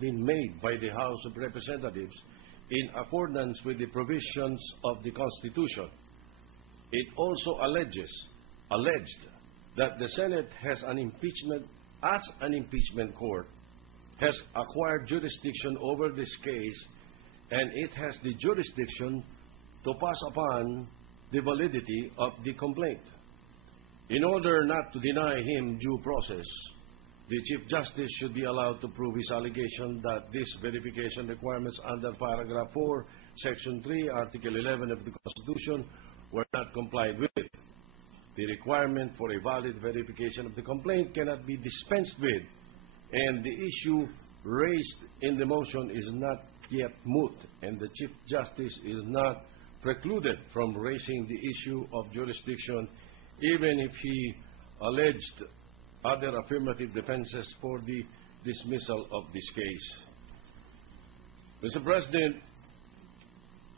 been made by the House of Representatives in accordance with the provisions of the Constitution. It also alleged that the Senate has an impeachment court, has acquired jurisdiction over this case, and it has the jurisdiction to pass upon the validity of the complaint. In order not to deny him due process, the Chief Justice should be allowed to prove his allegation that these verification requirements under Paragraph 4, Section 3, Article 11 of the Constitution were not complied with. The requirement for a valid verification of the complaint cannot be dispensed with, and the issue raised in the motion is not yet moot, and the Chief Justice is not precluded from raising the issue of jurisdiction, even if he alleged other affirmative defenses for the dismissal of this case. Mr. President,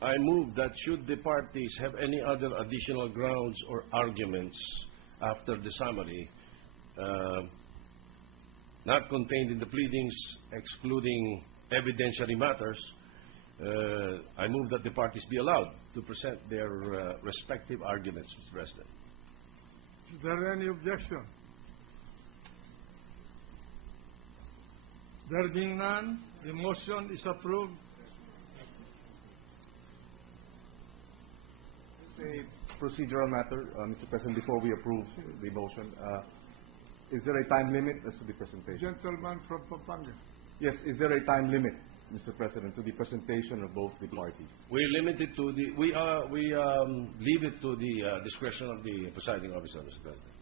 I move that should the parties have any other additional grounds or arguments after the summary not contained in the pleadings, excluding evidentiary matters, I move that the parties be allowed to present their respective arguments, Mr. President. Is there any objection? There being none, the motion is approved. It's a procedural matter, Mr. President, before we approve the motion. Is there a time limit as to the presentation? Gentleman from Pampanga. Yes, is there a time limit, Mr. President, to the presentation of both the parties? We limit it to the leave it to the discretion of the presiding officer, Mr. President.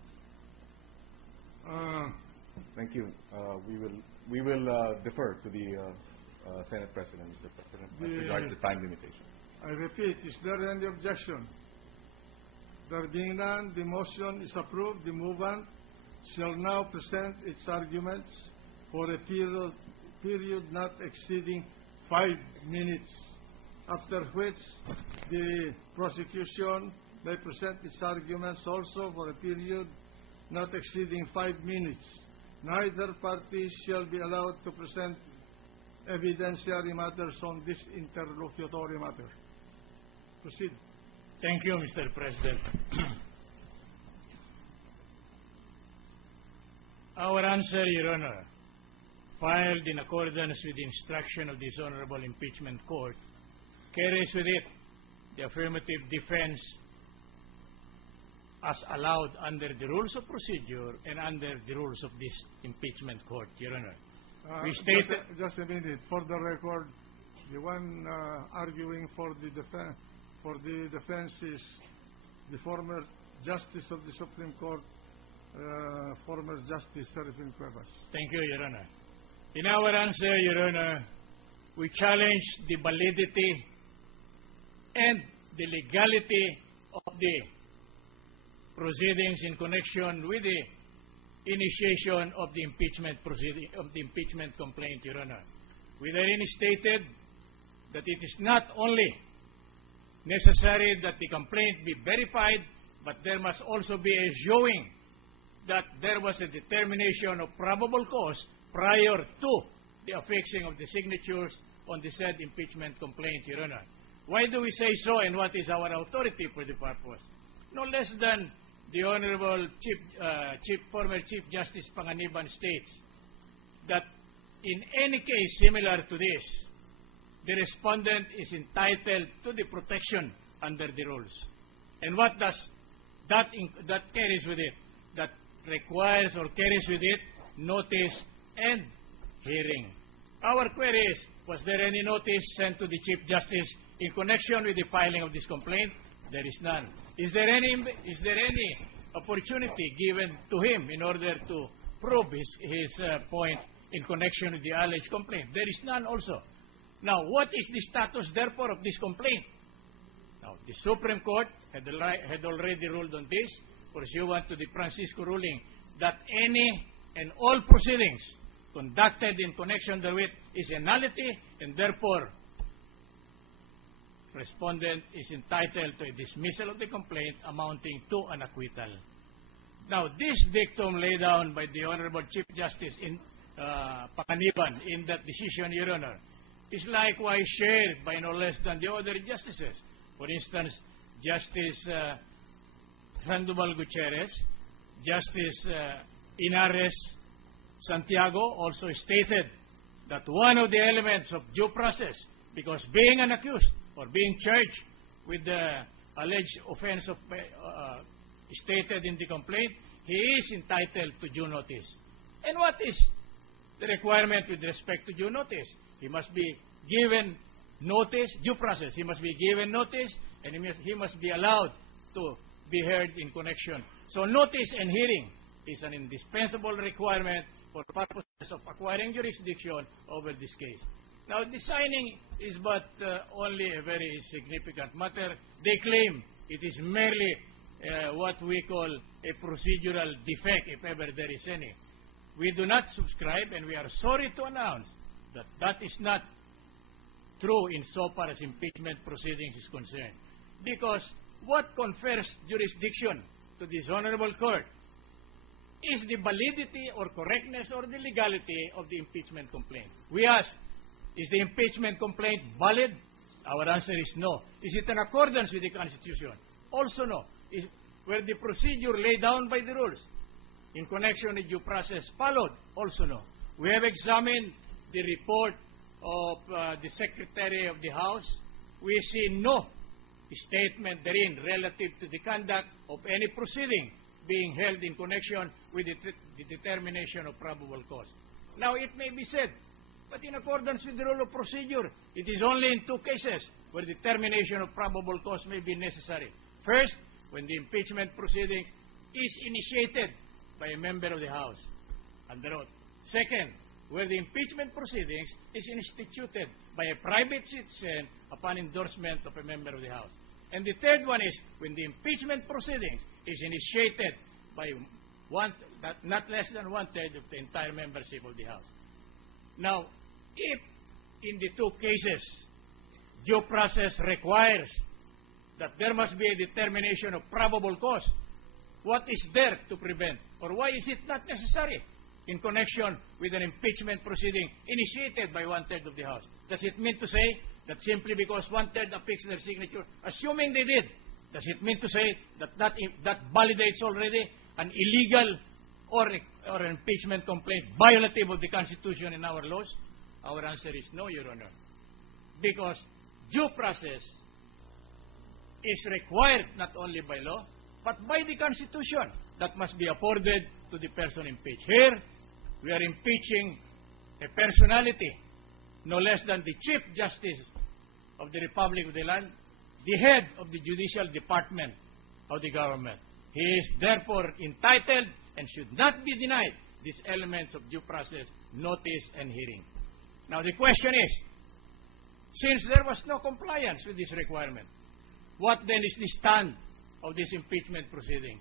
Thank you. We will defer to the Senate President, Mr. President, as regards the time limitation. I repeat, is there any objection? There being none, the motion is approved. The movant shall now present its arguments for a period not exceeding 5 minutes, after which the prosecution may present its arguments also for a period not exceeding 5 minutes. Neither party shall be allowed to present evidentiary matters on this interlocutory matter. Proceed. Thank you, Mr. President. Our answer, Your Honor, filed in accordance with the instruction of this Honorable Impeachment Court, carries with it the affirmative defense as allowed under the rules of procedure and under the rules of this Impeachment Court, Your Honor. We stated... Just a minute. For the record, the one arguing for the defense is the former Justice of the Supreme Court, former Justice Serafin Cuevas. Thank you, Your Honor. In our answer, Your Honor, we challenge the validity and the legality of the proceedings in connection with the initiation of the impeachment proceeding of the impeachment complaint, Your Honor. We therein stated that it is not only necessary that the complaint be verified, but there must also be a showing that there was a determination of probable cause prior to the affixing of the signatures on the said impeachment complaint, Your Honor. Why do we say so, and what is our authority for the purpose? No less than the Honorable former Chief Justice Panganiban states that in any case similar to this, the respondent is entitled to the protection under the rules. And what does that carries with it? That requires or carries with it notice and hearing. Our query is, was there any notice sent to the Chief Justice in connection with the filing of this complaint? There is none. Is there any opportunity given to him in order to prove his point in connection with the alleged complaint? There is none also. Now, what is the status, therefore, of this complaint? Now, the Supreme Court had already ruled on this, pursuant to the Francisco ruling, that any and all proceedings conducted in connection therewith is a nullity, and therefore, respondent is entitled to a dismissal of the complaint amounting to an acquittal. Now, this dictum laid down by the Honorable Chief Justice panganiban in that decision, Your Honor, is likewise shared by no less than the other justices. For instance, Justice Sandoval Gutierrez, Justice Inares Santiago also stated that one of the elements of due process, because being an accused or being charged with the alleged offense of stated in the complaint, he is entitled to due notice. And what is the requirement with respect to due notice? He must be given notice, due process. He must be given notice, and he must be allowed to be heard in connection. So notice and hearing is an indispensable requirement for purposes of acquiring jurisdiction over this case. Now, the signing is but only a very significant matter. They claim it is merely what we call a procedural defect, if ever there is any. We do not subscribe, and we are sorry to announce that that is not true insofar as impeachment proceedings is concerned. Because what confers jurisdiction to this honorable court is the validity or correctness or the legality of the impeachment complaint. We ask, is the impeachment complaint valid? Our answer is no. Is it in accordance with the Constitution? Also no. Were the procedure laid down by the rules in connection with due process followed? Also no. We have examined the report of the Secretary of the House. We see no statement therein relative to the conduct of any proceeding being held in connection with the determination of probable cause. Now, it may be said, but in accordance with the rule of procedure, it is only in two cases where determination of probable cause may be necessary. First, when the impeachment proceedings is initiated by a member of the House under oath. Second, where the impeachment proceedings is instituted by a private citizen upon endorsement of a member of the House. And the third one is when the impeachment proceedings is initiated by not less than one-third of the entire membership of the House. Now, if in the two cases due process requires that there must be a determination of probable cause, what is there to prevent? Or why is it not necessary in connection with an impeachment proceeding initiated by one-third of the House? Does it mean to say that simply because one-third affixed their signature, assuming they did, does it mean to say that that validates already an illegal or an impeachment complaint violative of the Constitution and our laws? Our answer is no, Your Honor. Because due process is required not only by law, but by the Constitution that must be afforded to the person impeached. Here, we are impeaching a personality, no less than the Chief Justice of the Republic of the land, the head of the Judicial Department of the government. He is therefore entitled and should not be denied these elements of due process, notice, and hearing. Now the question is, since there was no compliance with this requirement, what then is the stand of this impeachment proceeding?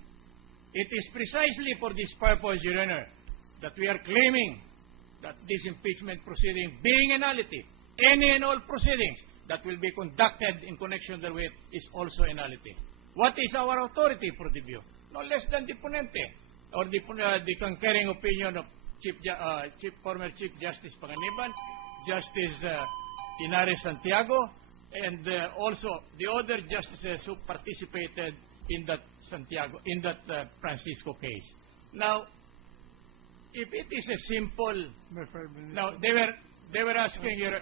It is precisely for this purpose, Your Honor, that we are claiming that this impeachment proceeding, being a nullity, any and all proceedings that will be conducted in connection therewith is also a nullity. What is our authority for the view? No less than the ponente, or the concurring opinion of former Chief Justice Panganiban, Justice Inares Santiago, and also the other justices who participated in that Francisco case. Now, if it is a simple, now they were asking your.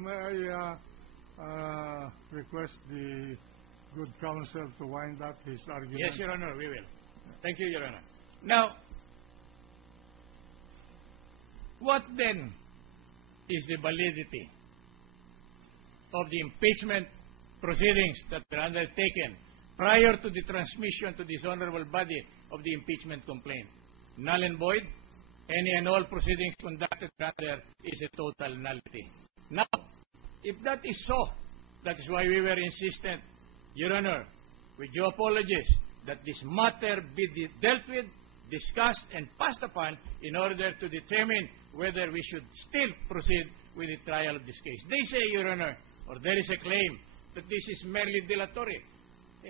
May I request the good counsel to wind up his argument? Yes, Your Honor, we will. Thank you, Your Honor. Now, what then is the validity of the impeachment proceedings that were undertaken prior to the transmission to this honorable body of the impeachment complaint? Null and void. Any and all proceedings conducted rather is a total nullity. Now, if that is so, that is why we were insistent, Your Honor, with your apologies, that this matter be dealt with, discussed, and passed upon in order to determine whether we should still proceed with the trial of this case. They say, Your Honor, or there is a claim that this is merely dilatory.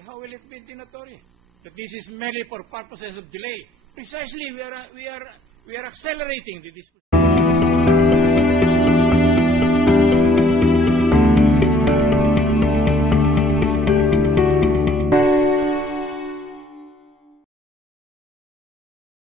How will it be dilatory? That this is merely for purposes of delay. Precisely, we are accelerating the disposition.